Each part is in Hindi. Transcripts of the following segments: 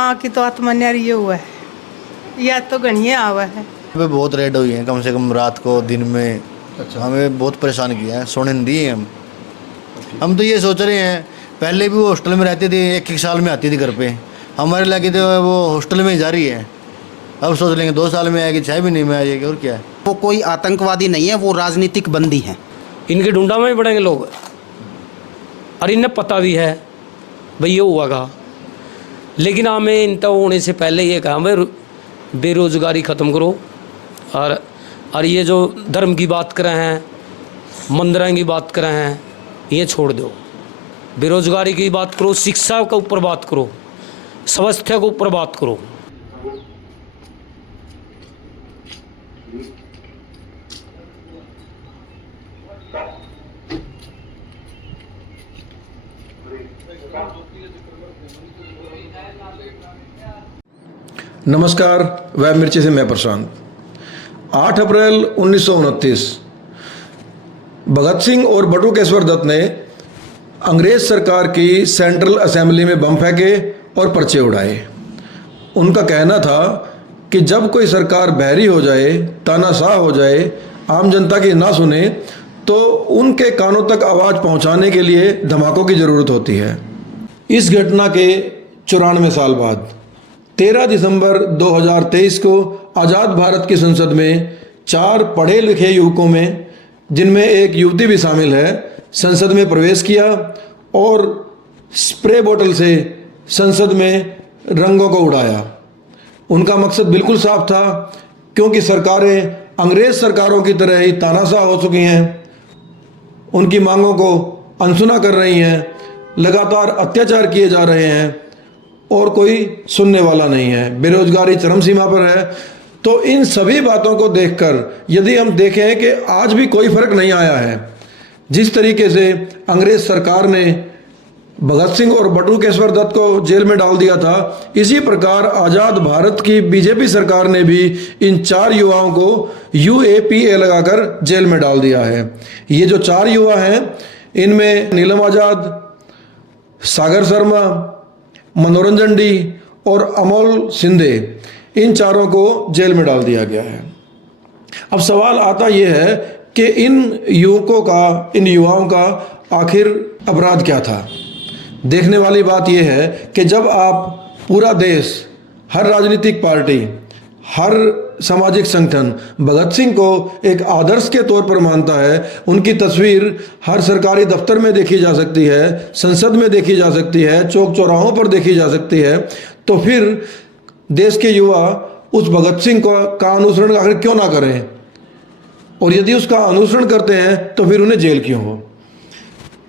माँ की तो आत्मा न्यारी हुआ है, या तो गणिये आवा है। बहुत रेड हुई है, कम से कम रात को दिन में। अच्छा, हमें बहुत परेशान किया है, सोने नहीं दिए हम तो ये सोच रहे हैं, पहले भी वो हॉस्टल में रहती थी, एक साल में आती थी घर पे, हमारे लगे तो वो हॉस्टल में ही जा रही है। अब सोच लेंगे 2 साल में आएगी, 6 महीने में आ जाएगी, और क्या है। वो कोई आतंकवादी नहीं है, वो राजनीतिक बंदी हैं। इनके ढूंढा में पड़ेंगे लोग, और इन्हें पता भी है भाई ये हुआ का। लेकिन हमें इनता होने से पहले ये कहा भाई बेरोजगारी ख़त्म करो, और ये जो धर्म की बात कर रहे हैं, मंदिरों की बात कर रहे हैं, ये छोड़ दो। बेरोजगारी की बात करो, शिक्षा के ऊपर बात करो, स्वास्थ्य के ऊपर बात करो। नमस्कार, वेब मिर्ची से मैं प्रशांत। 8 अप्रैल 1929 भगत सिंह और बटुकेश्वर दत्त ने अंग्रेज सरकार की सेंट्रल असेंबली में बम फेंके और पर्चे उड़ाए। उनका कहना था कि जब कोई सरकार बहरी हो जाए, तानाशाह हो जाए, आम जनता की ना सुने, तो उनके कानों तक आवाज़ पहुंचाने के लिए धमाकों की ज़रूरत होती है। इस घटना के 94 साल बाद 13 दिसंबर 2023 को आज़ाद भारत की संसद में 4 पढ़े लिखे युवकों में, जिनमें एक युवती भी शामिल है, संसद में प्रवेश किया और स्प्रे बोतल से संसद में रंगों को उड़ाया। उनका मकसद बिल्कुल साफ था, क्योंकि सरकारें अंग्रेज सरकारों की तरह ही तानाशाह हो चुकी हैं, उनकी मांगों को अनसुना कर रही हैं, लगातार अत्याचार किए जा रहे हैं और कोई सुनने वाला नहीं है, बेरोजगारी चरम सीमा पर है। तो इन सभी बातों को देखकर यदि हम देखें कि आज भी कोई फर्क नहीं आया है, जिस तरीके से अंग्रेज सरकार ने भगत सिंह और बटुकेश्वर दत्त को जेल में डाल दिया था, इसी प्रकार आज़ाद भारत की बीजेपी सरकार ने भी इन 4 युवाओं को UAPA लगाकर जेल में डाल दिया है। ये जो 4 युवा हैं, इनमें नीलम आज़ाद, सागर शर्मा, मनोरंजन डी और अमोल सिंधे, इन 4 को जेल में डाल दिया गया है। अब सवाल आता यह है कि इन युवाओं का आखिर अपराध क्या था। देखने वाली बात यह है कि जब आप पूरा देश, हर राजनीतिक पार्टी, हर सामाजिक संगठन भगत सिंह को एक आदर्श के तौर पर मानता है, उनकी तस्वीर हर सरकारी दफ्तर में देखी जा सकती है, संसद में देखी जा सकती है, चौक चौराहों पर देखी जा सकती है, तो फिर देश के युवा उस भगत सिंह का अनुसरण आखिर क्यों ना करें, और यदि उसका अनुसरण करते हैं तो फिर उन्हें जेल क्यों हो।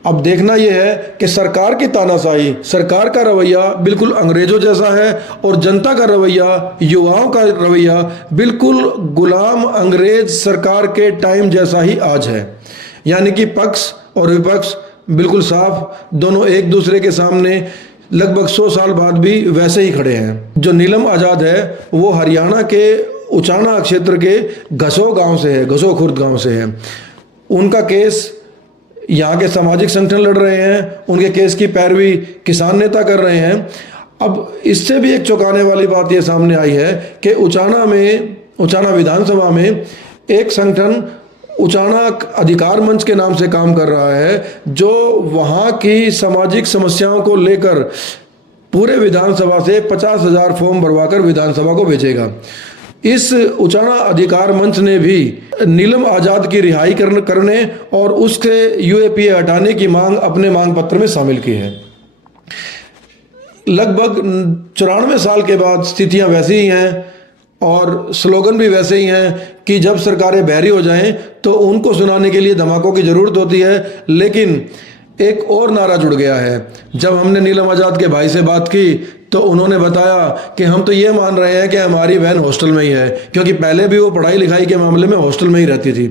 अब देखना यह है कि सरकार की तानाशाही, सरकार का रवैया बिल्कुल अंग्रेजों जैसा है, और जनता का रवैया, युवाओं का रवैया बिल्कुल गुलाम अंग्रेज सरकार के टाइम जैसा ही आज है। यानी कि पक्ष और विपक्ष बिल्कुल साफ, दोनों एक दूसरे के सामने लगभग 100 साल बाद भी वैसे ही खड़े हैं। जो नीलम आज़ाद है वो हरियाणा के उचाना क्षेत्र के घसो गांव से है, घसो खुर्द गांव से है। उनका केस यहाँ के सामाजिक संगठन लड़ रहे हैं, उनके केस की पैरवी किसान नेता कर रहे हैं। अब इससे भी एक चौंकाने वाली बात यह सामने आई है कि उचाना विधानसभा में एक संगठन उचाना अधिकार मंच के नाम से काम कर रहा है, जो वहाँ की सामाजिक समस्याओं को लेकर पूरे विधानसभा से 50,000 फॉर्म भरवाकर विधानसभा को भेजेगा। इस उचाना अधिकार मंच ने भी नीलम आज़ाद की रिहाई करने और उसके UAPA हटाने की मांग अपने मांग पत्र में शामिल की है। लगभग 94 साल के बाद स्थितियां वैसी ही हैं और स्लोगन भी वैसे ही हैं कि जब सरकारें बहरी हो जाएं तो उनको सुनाने के लिए धमाकों की ज़रूरत होती है। लेकिन एक और नारा जुड़ गया है। जब हमने नीलम आज़ाद के भाई से बात की तो उन्होंने बताया कि हम तो ये मान रहे हैं कि हमारी बहन हॉस्टल में ही है, क्योंकि पहले भी वो पढ़ाई लिखाई के मामले में हॉस्टल में ही रहती थी।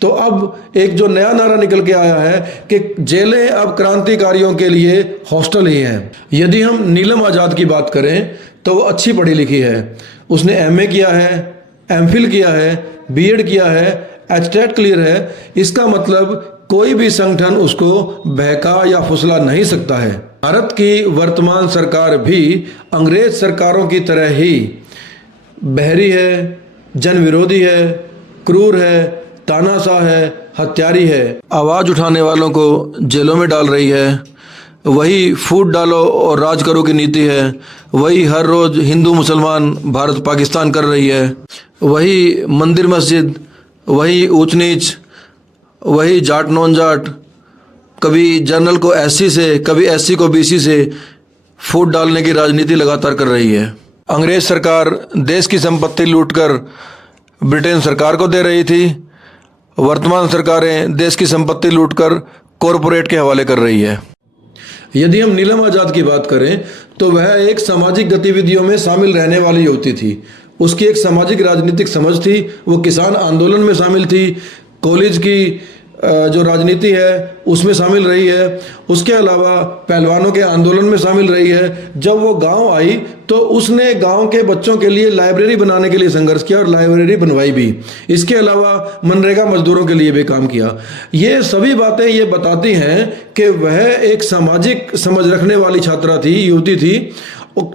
तो अब एक जो नया नारा निकल के आया है कि जेलें अब क्रांतिकारियों के लिए हॉस्टल ही हैं। यदि हम नीलम आज़ाद की बात करें तो वो अच्छी पढ़ी लिखी है, उसने MA किया है, MPhil किया है, B.Ed किया है, एचटेट क्लियर है। इसका मतलब कोई भी संगठन उसको बहका या फुसला नहीं सकता है। भारत की वर्तमान सरकार भी अंग्रेज सरकारों की तरह ही बहरी है, जन विरोधी है, क्रूर है, तानाशाह है, हत्यारी है। आवाज़ उठाने वालों को जेलों में डाल रही है। वही फूट डालो और राज करो की नीति है। वही हर रोज़ हिंदू मुसलमान भारत पाकिस्तान कर रही है। वही मंदिर मस्जिद, वही ऊंच नीच, वही जाट नॉन जाट, कभी जनरल को एससी से, कभी एससी को बीसी से फूट डालने की राजनीति लगातार कर रही है। अंग्रेज सरकार देश की संपत्ति लूटकर ब्रिटेन सरकार को दे रही थी। वर्तमान सरकारें देश की संपत्ति लूटकर कॉरपोरेट के हवाले कर रही है। यदि हम नीलम आज़ाद की बात करें तो वह एक सामाजिक गतिविधियों में शामिल रहने वाली युवती थी। उसकी एक सामाजिक राजनीतिक समझ थी। वो किसान आंदोलन में शामिल थी, कॉलेज की जो राजनीति है उसमें शामिल रही है। उसके अलावा पहलवानों के आंदोलन में शामिल रही है। जब वो गांव आई तो उसने गांव के बच्चों के लिए लाइब्रेरी बनाने के लिए संघर्ष किया और लाइब्रेरी बनवाई भी। इसके अलावा मनरेगा मजदूरों के लिए भी काम किया। ये सभी बातें ये बताती हैं कि वह एक सामाजिक समझ रखने वाली छात्रा थी, युवती थी,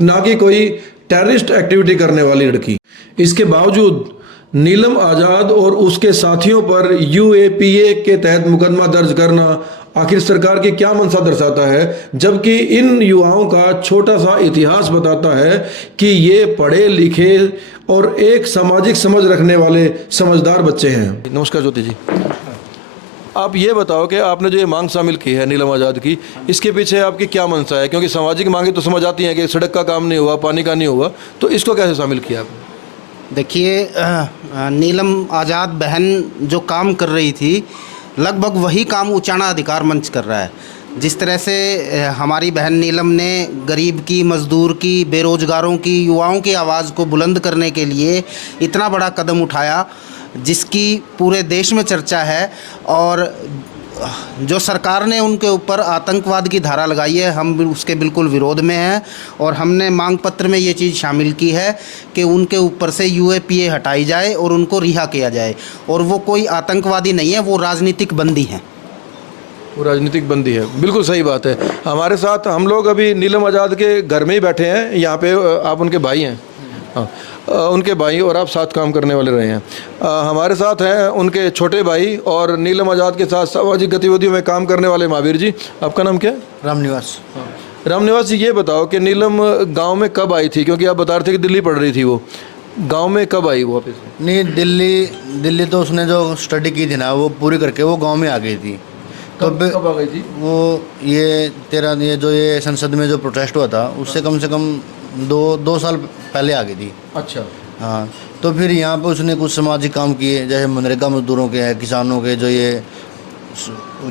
ना कि कोई टेररिस्ट एक्टिविटी करने वाली लड़की। इसके बावजूद नीलम आज़ाद और उसके साथियों पर यूएपीए के तहत मुकदमा दर्ज करना आखिर सरकार की क्या मंशा दर्शाता है, जबकि इन युवाओं का छोटा सा इतिहास बताता है कि ये पढ़े लिखे और एक सामाजिक समझ रखने वाले समझदार बच्चे हैं। नमस्कार ज्योति जी, आप ये बताओ कि आपने जो ये मांग शामिल की है नीलम आज़ाद की, इसके पीछे आपकी क्या मंशा है? क्योंकि सामाजिक मांगे तो समझ आती हैं कि सड़क का काम नहीं हुआ, पानी का नहीं हुआ, तो इसको कैसे शामिल किया आपने? देखिए, नीलम आज़ाद बहन जो काम कर रही थी लगभग वही काम उचाना अधिकार मंच कर रहा है। जिस तरह से हमारी बहन नीलम ने गरीब की, मज़दूर की, बेरोज़गारों की, युवाओं की आवाज़ को बुलंद करने के लिए इतना बड़ा कदम उठाया जिसकी पूरे देश में चर्चा है, और जो सरकार ने उनके ऊपर आतंकवाद की धारा लगाई है, हम उसके बिल्कुल विरोध में हैं। और हमने मांग पत्र में ये चीज़ शामिल की है कि उनके ऊपर से यूएपीए हटाई जाए और उनको रिहा किया जाए। और वो कोई आतंकवादी नहीं है, वो राजनीतिक बंदी हैं। वो राजनीतिक बंदी है, बिल्कुल सही बात है। हमारे साथ हम लोग अभी नीलम आज़ाद के घर में ही बैठे हैं। यहाँ पे आप उनके भाई हैं? हाँ, उनके भाई और आप साथ काम करने वाले रहे हैं। हमारे साथ हैं उनके छोटे भाई और नीलम आज़ाद के साथ सामाजिक गतिविधियों में काम करने वाले महावीर जी। आपका नाम क्या है? रामनिवास। रामनिवास जी, ये बताओ कि नीलम गांव में कब आई थी? क्योंकि आप बता रहे थे कि दिल्ली पढ़ रही थी, वो गांव में कब आई वापस? नहीं, दिल्ली तो उसने जो स्टडी की थी ना वो पूरी करके वो गांव में आ गई थी। कब आ गई थी वो? ये जो ये संसद में जो प्रोटेस्ट हुआ था उससे कम से कम दो साल पहले आ गई थी। अच्छा। हाँ, तो फिर यहाँ पे उसने कुछ सामाजिक काम किए, जैसे मनरेगा मजदूरों के हैं, किसानों के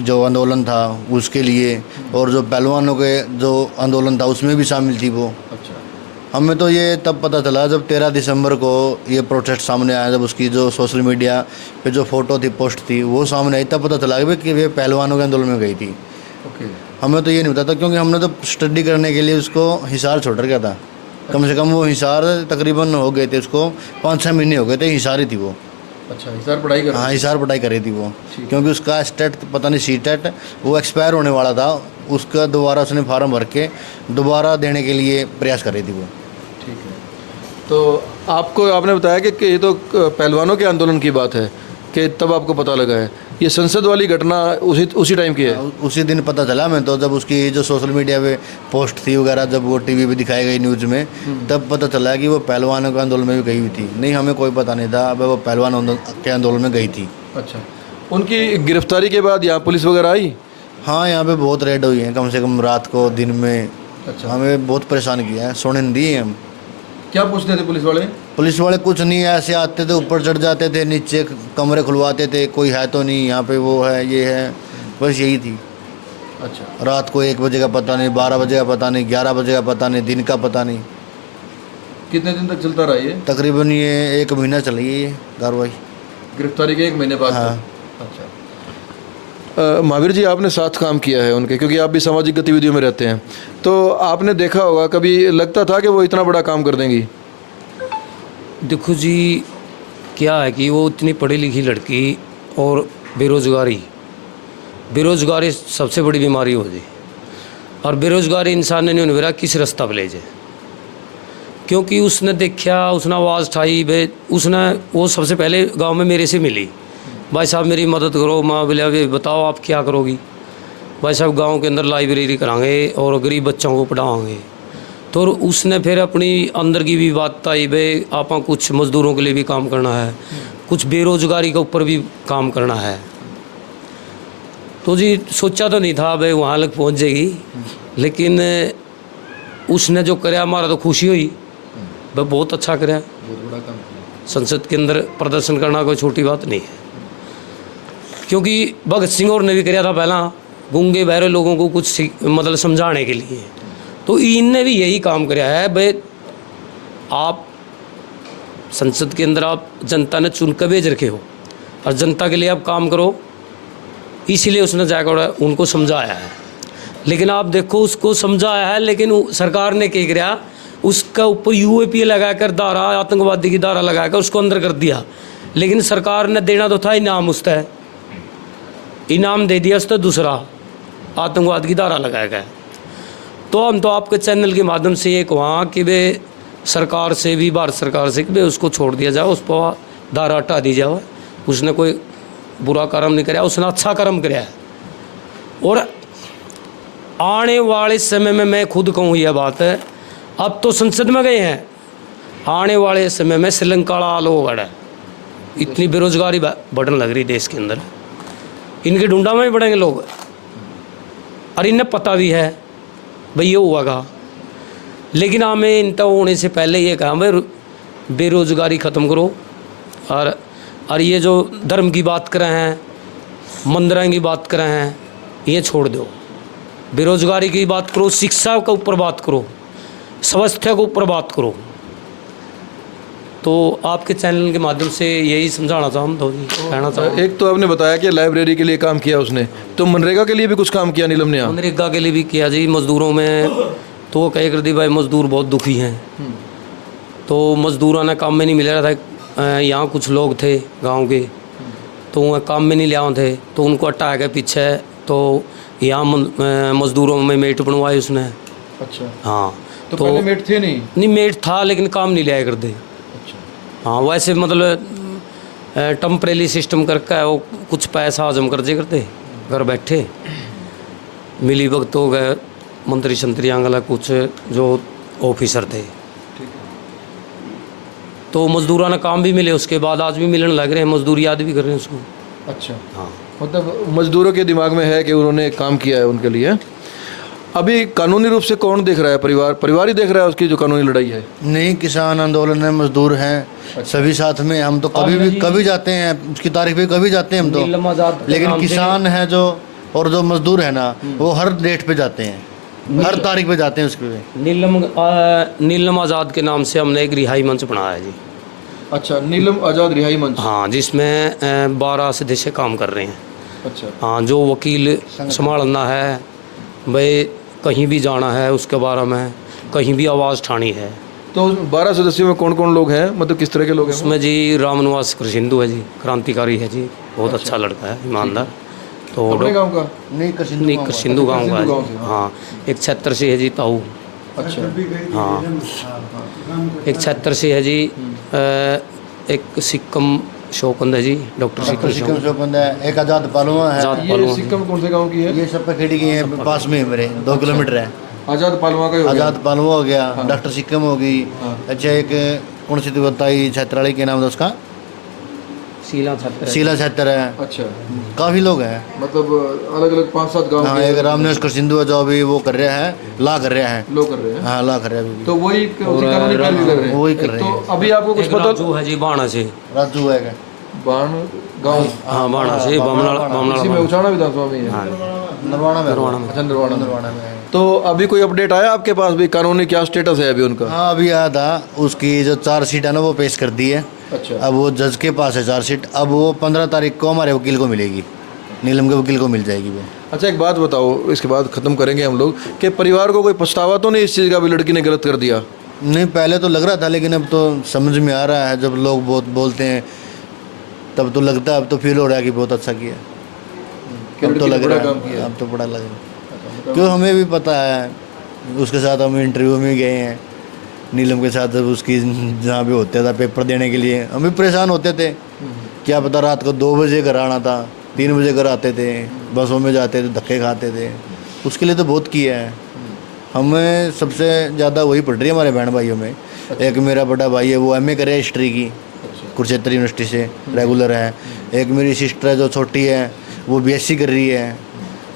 जो आंदोलन था उसके लिए, और जो पहलवानों के जो आंदोलन था उसमें भी शामिल थी वो। अच्छा। हमें तो ये तब पता चला जब 13 दिसंबर को ये प्रोटेस्ट सामने आया, जब उसकी जो सोशल मीडिया पे जो फोटो थी, पोस्ट थी, वो सामने आई, तब पता चला कि ये पहलवानों के आंदोलन में गई थी। ओके। हमें तो ये नहीं पता था, क्योंकि हमने तो स्टडी करने के लिए उसको हिसार छोड़ रखा था। कम से कम वो हिसार तकरीबन हो गए थे, उसको 5-6 महीने हो गए थे, हिसार ही थी वो। अच्छा, हिसार पढ़ाई कर? हाँ, हिसार पढ़ाई कर रही थी वो, क्योंकि उसका स्टेट पता नहीं सीटेट वो एक्सपायर होने वाला था। उसका दोबारा उसने फार्म भर के दोबारा देने के लिए प्रयास कर रही थी वो। ठीक है। तो आपने बताया कि ये तो पहलवानों के आंदोलन की बात है, कि तब आपको पता लगा है। ये संसद वाली घटना उसी टाइम की है? उसी दिन पता चला मैं तो, जब उसकी जो सोशल मीडिया पे पोस्ट थी वगैरह, जब वो टीवी पे दिखाई गई न्यूज़ में, तब पता चला कि वो पहलवानों के आंदोलन में भी गई हुई थी। नहीं, हमें कोई पता नहीं था। अब वो पहलवान के आंदोलन में गई थी। अच्छा। उनकी गिरफ्तारी के बाद यहाँ पुलिस वगैरह आई? हाँ, यहाँ पे बहुत रेड हुई है, कम से कम रात को, दिन में। अच्छा। हमें बहुत परेशान किया है, सोने नहीं दिए हम। क्या पूछते थे पुलिस वाले? पुलिस वाले कुछ नहीं, ऐसे आते थे, ऊपर चढ़ जाते थे, नीचे कमरे खुलवाते थे, कोई है तो नहीं यहाँ पे, वो है, ये है, बस यही थी। अच्छा। रात को 1 बजे का पता नहीं, 12 बजे का पता नहीं, 11 बजे का पता नहीं, दिन का पता नहीं। कितने दिन तक चलता रहा ये? तकरीबन ये 1 महीना चली है ये कार्रवाई। गिरफ्तारी के 1 महीने बाद? हाँ। अच्छा। महावीर जी, आपने साथ काम किया है उनके, क्योंकि आप भी सामाजिक गतिविधियों में रहते हैं, तो आपने देखा होगा, कभी लगता था कि वो इतना बड़ा काम कर देंगी? देखो जी, क्या है कि वो इतनी पढ़ी लिखी लड़की और बेरोज़गारी, बेरोजगारी सबसे बड़ी बीमारी हो जी। और बेरोजगारी इंसान ने नहीं उन्हें किस रास्ता पर ले जाए, क्योंकि उसने देखा, उसने आवाज़ उठाई भाई, उसने वो सबसे पहले गांव में मेरे से मिली, भाई साहब मेरी मदद करो। माँ बोले अभी बताओ आप क्या करोगी? भाई साहब गांव के अंदर लाइब्रेरी कराएंगे और गरीब बच्चों को पढ़ाएंगे। तो उसने फिर अपनी अंदर की भी बात आई भाई आप कुछ मज़दूरों के लिए भी काम करना है, कुछ बेरोजगारी के ऊपर भी काम करना है। तो जी सोचा तो नहीं था भाई वहाँ तक पहुँच जाएगी, लेकिन उसने जो कराया हमारा तो खुशी हुई भाई, बहुत अच्छा कराया। संसद के अंदर प्रदर्शन करना कोई छोटी बात नहीं है, क्योंकि भगत सिंह और ने भी कराया था पहला, गूंगे बहरे लोगों को कुछ मतलब समझाने के लिए। तो इनने भी यही काम कराया है भाई, आप संसद के अंदर आप जनता ने चुन कर भेज रखे हो और जनता के लिए आप काम करो, इसीलिए उसने जाकर उनको समझाया है। लेकिन आप देखो उसको समझाया है, लेकिन सरकार ने क्या किया, उसका ऊपर यूएपी लगाकर धारा, आतंकवादी की धारा लगाकर उसको अंदर कर दिया। लेकिन सरकार ने देना तो था इनाम, उसका इनाम दे दिया उसका दूसरा, आतंकवाद की धारा लगाया गया। तो हम तो आपके चैनल के माध्यम से ये कहा कि वे सरकार से भी, भारत सरकार से कि वे उसको छोड़ दिया जाए, उस पर धारा हटा दी जाए। उसने कोई बुरा कर्म नहीं कराया, उसने अच्छा कर्म कराया है। और आने वाले समय में मैं खुद कहूँ यह बात है, अब तो संसद में गए हैं, आने वाले समय में श्रीलंका हाल होगा है। इतनी बेरोजगारी बढ़ने लग रही देश के अंदर, इनके ढूंढा में भी बढ़ेंगे लोग। और इन्हें पता भी है भाई ये हुआगा, लेकिन हमें इन तक होने से पहले ये कहा भाई बेरोजगारी ख़त्म करो। और ये जो धर्म की बात कर रहे हैं, मंदिरों की बात कर रहे हैं, ये छोड़ दो। बेरोजगारी की बात करो, शिक्षा के ऊपर बात करो, स्वास्थ्य के ऊपर बात करो। तो आपके चैनल के माध्यम से यही समझाना था, हम तो कहना था। एक तो आपने बताया कि लाइब्रेरी के लिए काम किया उसने, तो मनरेगा के लिए भी कुछ काम किया नीलम ने यहाँ? मनरेगा के लिए भी किया जी, मज़दूरों में तो वो कह कर दी भाई मज़दूर बहुत दुखी हैं, तो मज़दूरों ने काम में नहीं मिल रहा था। यहाँ कुछ लोग थे गांव के, तो वह काम में नहीं ले आए थे, तो उनको हटा के पीछे तो यहाँ मज़दूरों में मेट बनवाए उसने। अच्छा, हाँ, तो पहले मेट थे नहीं मेट था, लेकिन काम नहीं लिया करते। अच्छा, हाँ, वैसे मतलब टेम्परेरी सिस्टम करके वो कुछ पैसा हजम कर दे करते, घर बैठे मिली वक्त हो गए मंत्री शंत्री आंगला कुछ जो ऑफिसर थे, तो मजदूरों ने काम भी मिले। उसके बाद आज भी मिलने लग रहे हैं, मजदूरी याद भी कर रहे हैं उसको। अच्छा, हाँ, मतलब मजदूरों के दिमाग में है कि उन्होंने काम किया है उनके लिए। अभी कानूनी रूप से कौन देख रहा है? परिवार ही देख रहा है उसकी जो कानूनी लड़ाई है? नहीं, किसान आंदोलन है, मजदूर हैं, सभी साथ में। हम तो कभी जाते हैं, उसकी तारीख पे कभी जाते हैं हम तो। लेकिन किसान है जो, और जो मजदूर है ना, वो हर डेट पे जाते हैं, हर तारीख पे जाते हैं उसके पे। नीलम आज़ाद के नाम से हमने एक रिहाई मंच बनाया है जी। अच्छा, नीलम आज़ाद रिहाई मंच। हाँ, जिसमें 12 सदस्य काम कर रहे हैं। अच्छा, हाँ, जो वकील संभालना है भाई, कहीं भी जाना है उसके बारे में, कहीं भी आवाज़ उठानी है। तो 12 सदस्यों में कौन कौन लोग हैं, मतलब किस तरह के लोग हैं? उसमें जी रामनिवास कृषिंदू है जी, क्रांतिकारी है जी, बहुत अच्छा लड़का है, ईमानदार। तो अपने गांव का? नहीं, सिंधु गाँव का है। हाँ, एक 76 से है जी ताऊ। अच्छा, हाँ, एक 76 से है जी, एक सिक्कम शौकंद है जी, डॉक्टर सिक्कम शौकंद है, एक आज़ाद पालुआ है। ये सिक्कम कौन से गांव की है? ये सब पे खेड़ी की है, पास में है मेरे, 2 किलोमीटर है। आज़ाद पालवा का ही हो गया। आज़ाद पालुआ हो गया, डॉक्टर सिक्कम हो गई। अच्छा, एक कौन सी बताई छत्रवाड़ी के नाम था उसका, शीला छत्र है। अच्छा, काफ़ी लोग हैं, मतलब अलग अलग 5-7 गांव हाँ। के एक रामनिवास कृषिंदू है जो अभी वो कर रहा है, ला कर रहा है, लोग कर रहे हैं। हाँ, ला कर रहा है अभी। तो वही उसी कानूनी पैरवी कर रहे हैं। वही कर रहे तो हैं। अभी आपको कुछ पता? राजू है जी बाणा से। राजू है क्या? बाण गांव, हाँ, बाणा से, बामनाड़ा इसी में उचाना विधानसभा में ही है। नरवाना में। अच्छा, नरवाना नरवाना में। तो अभी कोई अपडेट आया आपके पास भी, कानूनी क्या स्टेटस है अभी उनका? हाँ, अभी आया था, उसकी जो चार्जशीट है ना वो पेश कर दी है। अच्छा, अब वो जज के पास है चार्जशीट, अब वो 15 तारीख को हमारे वकील को मिलेगी, नीलम के वकील को मिल जाएगी वो। अच्छा, एक बात बताओ, इसके बाद ख़त्म करेंगे हम लोग, कि परिवार को कोई पछतावा तो नहीं इस चीज़ का भी लड़की ने गलत कर दिया? नहीं, पहले तो लग रहा था, लेकिन अब तो समझ में आ रहा है, जब लोग बहुत बोलते हैं तब तो लगता है, अब तो फील हो रहा है कि बहुत अच्छा किया। कि अब तो लड़की ने लग बड़ा रहा काम किया है, अब तो बड़ा लग रहा है, क्यों हमें भी पता है, उसके साथ हम इंटरव्यू में गए हैं, नीलम के साथ उसकी जहाँ भी होता था पेपर देने के लिए, हम भी परेशान होते थे, क्या पता रात को 2 बजे घर आना था, 3 बजे घर आते थे, बसों में जाते थे, धक्के खाते थे, उसके लिए तो बहुत किया है। हमें सबसे ज़्यादा वही पड़ रही है हमारे बहन भाइयों में। एक मेरा बड़ा भाई है, वो MA करे हिस्ट्री की, कुरुक्षेत्र यूनिवर्सिटी से रेगुलर है। एक मेरी सिस्टर है जो छोटी है, वो BSc कर रही है।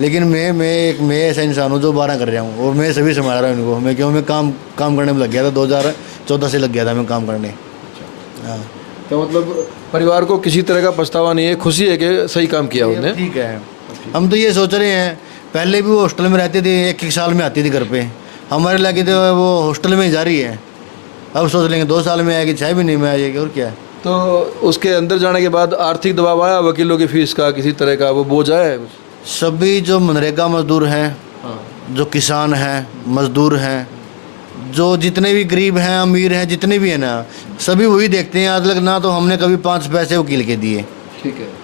लेकिन मैं ऐसा इंसान हूँ जो 12 कर रहा हूँ, और मैं सभी संभाल रहा हूँ इनको। मैं काम करने में लग गया था, 2014 से लग गया था मैं काम करने। हाँ, तो मतलब परिवार को किसी तरह का पछतावा नहीं है, खुशी है कि सही काम किया उन्होंने। ठीक है। हम तो ये सोच रहे हैं, पहले भी वो हॉस्टल में रहती थी, 1-1 साल में आती थी घर पे, हमारे लगे तो वो हॉस्टल में ही जा रही है। अब सोच लेंगे 2 साल में आएगी, 6 महीने में आ जाएगी, और क्या है। तो उसके अंदर जाने के बाद आर्थिक दबाव आया वकीलों की फीस का, किसी तरह का वो बोझ आया है? सभी जो मनरेगा मजदूर हैं, जो किसान हैं, मजदूर हैं, जो जितने भी गरीब हैं, अमीर हैं, जितने भी हैं ना, सभी वही देखते हैं। आज तक ना तो हमने कभी 5 पैसे वकील के दिए। ठीक है।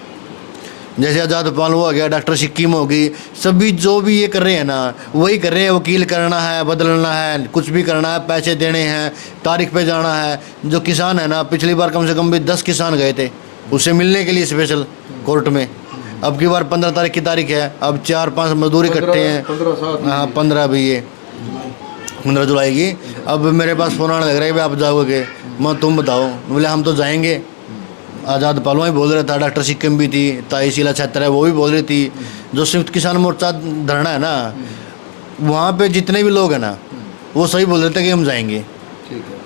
जैसे आज़ाद पाल हो गया, डॉक्टर सिक्किम होगी, सभी जो भी ये कर रहे हैं ना, वही कर रहे हैं। वकील करना है, बदलना है, कुछ भी करना है, पैसे देने हैं, तारीख पे जाना है। जो किसान है ना, पिछली बार कम से कम भी 10 किसान गए थे उससे मिलने के लिए स्पेशल कोर्ट में। अब की बार 15 तारीख की तारीख है, अब 4-5 मजदूर इकट्ठे हैं। 15 15 भी ये 15 जुलाई की। अब मेरे पास फ़ोन आने लग रहा है कि आप जाओगे? मैं तुम बताओ। बोले हम तो जाएंगे। आज़ाद पालवा ही बोल रहा था, डॉक्टर सिक्किम भी थी, ताई शीला छत्र है वो भी बोल रही थी। जो संयुक्त किसान मोर्चा धरना है ना, वहाँ पे जितने भी लोग हैं ना, वो सही बोल रहे थे कि हम जाएंगे।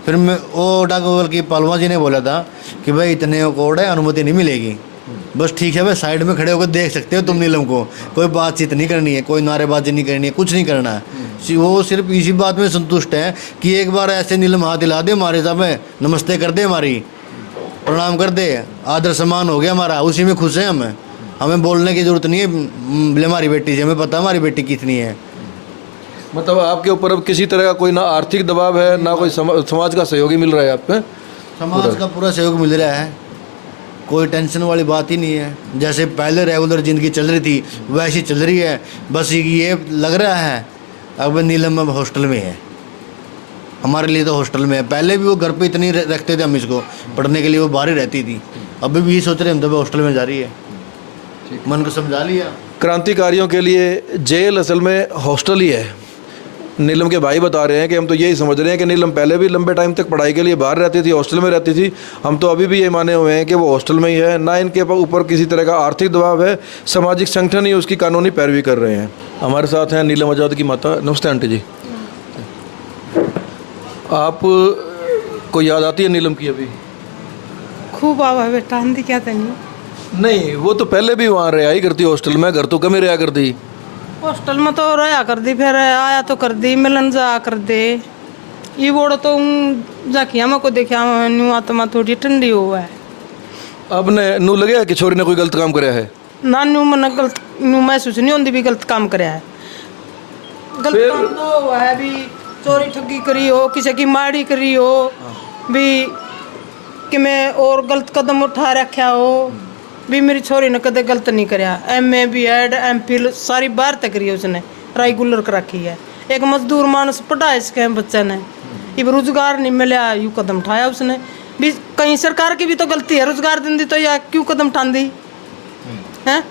फिर मैं वो डॉक्टर की पालवा जी ने बोला था कि भाई इतने कोड है, अनुमति नहीं मिलेगी। बस ठीक है भाई, साइड में खड़े होकर देख सकते हो तुम नीलम को, कोई बातचीत नहीं करनी है, कोई नारेबाजी नहीं करनी है, कुछ नहीं करना है। वो सिर्फ इसी बात में संतुष्ट है कि एक बार ऐसे नीलम हाथ हिला दे हमारे सामने, नमस्ते कर दे, हमारी प्रणाम कर दे, आदर सम्मान हो गया हमारा, उसी में खुश हैं हम। हमें बोलने की ज़रूरत नहीं है बोले हमारी बेटी से, हमें पता है हमारी बेटी कितनी है। मतलब आपके ऊपर अब किसी तरह का कोई ना आर्थिक दबाव है, ना कोई समाज का सहयोग ही मिल रहा है आप पे? समाज का पूरा सहयोग मिल रहा है, कोई टेंशन वाली बात ही नहीं है। जैसे पहले रेगुलर ज़िंदगी चल रही थी वैसी चल रही है। बस ये लग रहा है अब नीलम अब हॉस्टल में है, हमारे लिए तो हॉस्टल में है। पहले भी वो घर पे इतनी रखते थे हम इसको पढ़ने के लिए, वो बाहर ही रहती थी। अभी भी ये सोच रहे हम तो हॉस्टल में जा रही है, मन को समझा लिया। क्रांतिकारियों के लिए जेल असल में हॉस्टल ही है। नीलम के भाई बता रहे हैं कि हम तो यही समझ रहे हैं कि नीलम पहले भी लंबे टाइम तक पढ़ाई के लिए बाहर रहती थी, हॉस्टल में रहती थी। हम तो अभी भी ये माने हुए हैं कि वो हॉस्टल में ही है, ना इनके ऊपर किसी तरह का आर्थिक दबाव है, सामाजिक संगठन ही उसकी कानूनी पैरवी कर रहे हैं। हमारे साथ हैं नीलम आज़ाद की माता। नमस्ते आंटी जी। आप को याद आती है नीलम की अभी? खूब आवा बेटा, आंधी क्या तनी नहीं, वो तो पहले भी वहाँ रहा ही करती हॉस्टल में, घर तो कम ही रहा करती। हॉस्टल में तो रहा कर दी, फिर आया तो कर दी, मिलन जा कर दे। ये बोड़ तो जाके हम को देखा न्यू आत्मा थोड़ी ठंडी हुआ है। अब ने नू लगे कि छोरी ने कोई गलत काम कराया है? ना न्यू मन गलत न्यू महसूस नहीं होती भी गलत काम कराया है। गलत काम तो हुआ है भी, चोरी ठगी करी हो, किसी की माड़ी करी हो भी, कि मैं और गलत कदम उठा रखा हो भी। मेरी छोरी ने कदे गलत नहीं कराया। MA BEd MPhil सारी बाहर तक करी है उसने, रेगुलर कर रखी है। एक मजदूर मानस पढ़ा इसके बच्चे ने, ये रोजगार नहीं मिला, यूँ कदम उठाया उसने भी। कहीं सरकार की भी तो गलती है, रोजगार दी तो या क्यों कदम उठाती है?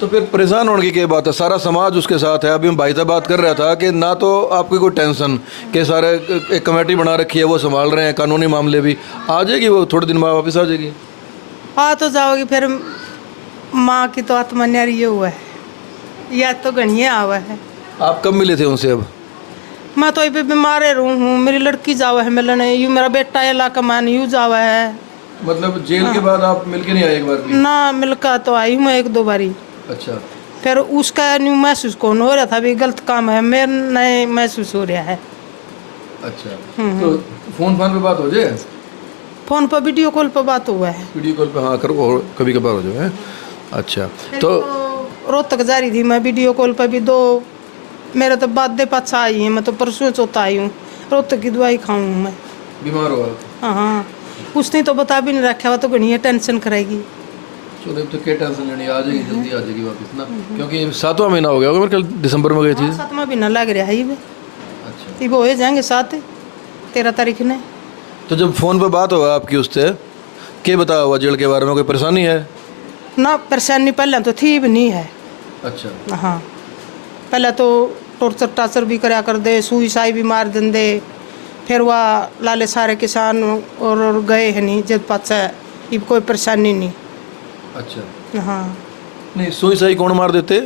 तो फिर परेशान होने की क्या बात है? सारा समाज उसके साथ है। अभी हम भाई से बात कर रहा था कि ना तो आपकी कोई टेंशन कि सारे एक कमेटी बना रखी है, वो संभाल रहे हैं कानूनी मामले भी। आ जाएगी वो थोड़े दिन बाद वापस आ जाएगी। आ तो जाओगी, फिर माँ की तो आत्मा न्यारी हुआ है, या तो गणिया आवा है। आप कब मिले थे उनसे? अब मैं तो अभी बीमार हूँ, मेरी लड़की जावा है मिलने, यूँ मेरा बेटा इलाका मान यूँ जावा है। मतलब जेल के बाद आप मिल के नहीं आए एक बार भी? ना मिलकर तो आई हूँ मैं 1-2 बारी। अच्छा। फिर उसका न्यू महसूस कौन हो रहा था भी गलत काम है, मेरे नहीं महसूस हो रहा है। अच्छा, तो फोन पे बात हो जाए? फोन पर वीडियो कॉल पर बात हुआ है। वीडियो कॉल पे हाँ करो, और कभी कभार हो जाए। अच्छा, तो रोहतक जा रही थी मैं, वीडियो कॉल पर भी 2 मेरा तो बाद दे पाछा आई है। मैं तो परसों चौथा आई हूँ, रोहतक की दवाई खाऊँ मैं। बीमार हुआ? हाँ, उसने तो बता भी नहीं रखा हुआ, तो घनी टेंशन करेगी। चलो अब तो क्या टेंशन लेनी, आ जाएगी, जल्दी आ जाएगी वापस ना, क्योंकि 7वां महीना हो गया होगा मेरे ख्याल, दिसंबर में गई थी। 7वां महीना लग रहा है ये अच्छा, ये हो जाएंगे 7 13 तारीख ने। तो जब फ़ोन पे बात हुआ आपकी उससे, क्या बताया हुआ जेल के बारे में, कोई परेशानी है? ना परेशानी पहले तो थी भी नहीं है। अच्छा, हाँ पहले तो टॉर्चर टार्चर भी कराया कर दे, सुई साई भी मार देंदे, फिर वह लाले सारे किसान और गए हैं नहीं जब पाचा ये कोई परेशानी नहीं। अच्छा, हाँ नहीं सुई साई कौन मार देते?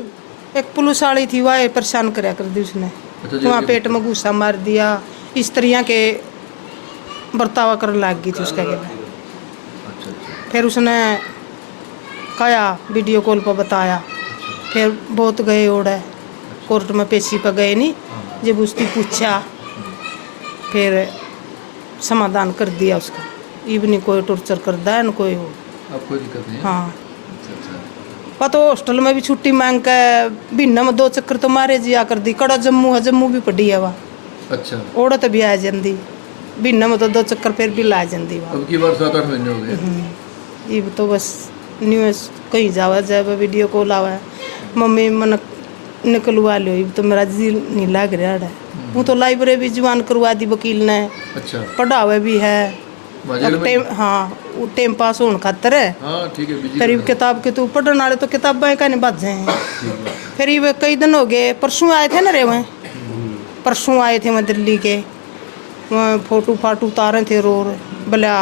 एक पुलिस वाली थी वह परेशान कराया कर दी उसने, अच्छा, जेल वहाँ के पेट में गुस्सा मार दिया, इस तरह के बर्तावा करने लग गई थी उसका कहना। अच्छा, अच्छा, फिर उसने कहा वीडियो कॉल पर बताया, फिर बहुत गए ओढ़े कोर्ट में पेशी पर गए नहीं, जब उसकी पूछा फिर समाधान कर दिया उसका, ये भी नहीं कोई टॉर्चर करता है न कोई वो। अब कोई दिक्कत नहीं है? हाँ अच्छा, अच्छा, पता हॉस्टल में भी छुट्टी मांग के बिना में 2 चक्कर तो मारे जिया कर दी, कड़ा जम्मू है, जम्मू भी पड़ी है वह अच्छा, औरत भी आ जाती, बिना में तो 2 चक्कर फिर भी ला जाती वहाँ। अब की बार 7-8 महीने हो गए। ये तो बस न्यूज़ कहीं जावा जाए वीडियो कॉल आवा, मम्मी मन निकलवा लो, ये तो मेरा जी नहीं लग रहा है। वो तो लाइब्रेरी भी जवान करवा दी वकील ने, अच्छा, पढ़ावे भी है, बाजार अब में? टाइम हाँ वो टाइम पास होने खातर है। हाँ ठीक है, बिजी करीब रहना। किताब के तो पढ़ने वाले तो किताबें का नहीं बात हैं। ठीक है। फिर ये कई दिन हो गए, परसों आए थे ना रे वहाँ, परसों आए थे वहाँ दिल्ली के, वहाँ फोटो फाटू उतारे थे रोर, बोला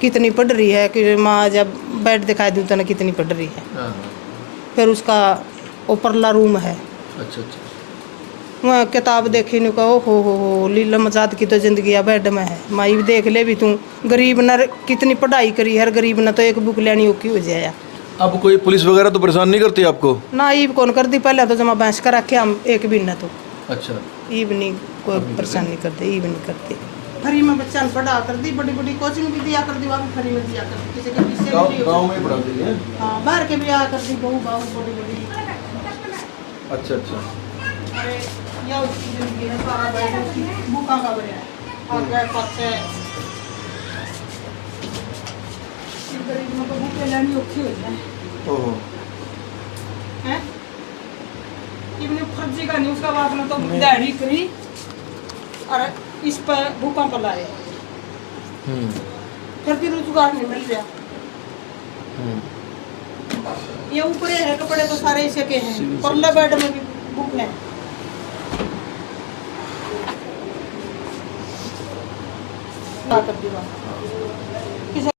कितनी पढ़ रही है, कि माँ जब बेड दिखाई दूँ तो ना कितनी पढ़ रही है। हाँ हाँ, फिर उसका ऊपरला रूम है, अच्छा अच्छा, वहाँ किताब देखी नहीं कहो हो लीला आज़ाद की तो ज़िंदगी अब बेड में है। माई देख ले भी तू, गरीब न कितनी पढ़ाई करी, हर गरीब ने तो एक बुक लेनी औखी हो जाए। अब कोई पुलिस वगैरह तो परेशान नहीं करती आपको? ना ईब कौन कर दी, पहले तो जमा बहस कर रखे हम एक भी न तो अच्छा, ईब नहीं कोई परेशान नहीं करते, ईब नहीं करते। फ्री में बच्चा ने पढ़ा कर दी, बड़ी बड़ी कोचिंग भी दिया कर दी, वहाँ भी फ्री में दिया कर दी, किसी के पीछे भी नहीं हो। में पढ़ाती है? हाँ बाहर के भी आ कर दी, बहू बाहू बड़ी बड़ी। अच्छा अच्छा, अरे यह उसकी जिंदगी है, सारा बैठ उसकी बुका का बया है, आगे पाछे गरीब में तो बुके लेनी औखी हो जाए ओहो, हैं। इतनी फर्जी का नहीं, उसका बाद में तो दाढ़ी करी और इस पर भूकंप लाए, फिर भी रोजगार नहीं मिल रहा। ये ऊपर है, कपड़े तो सारे इसे के हैं, परले बेड में भी बुक है। कर दी बात।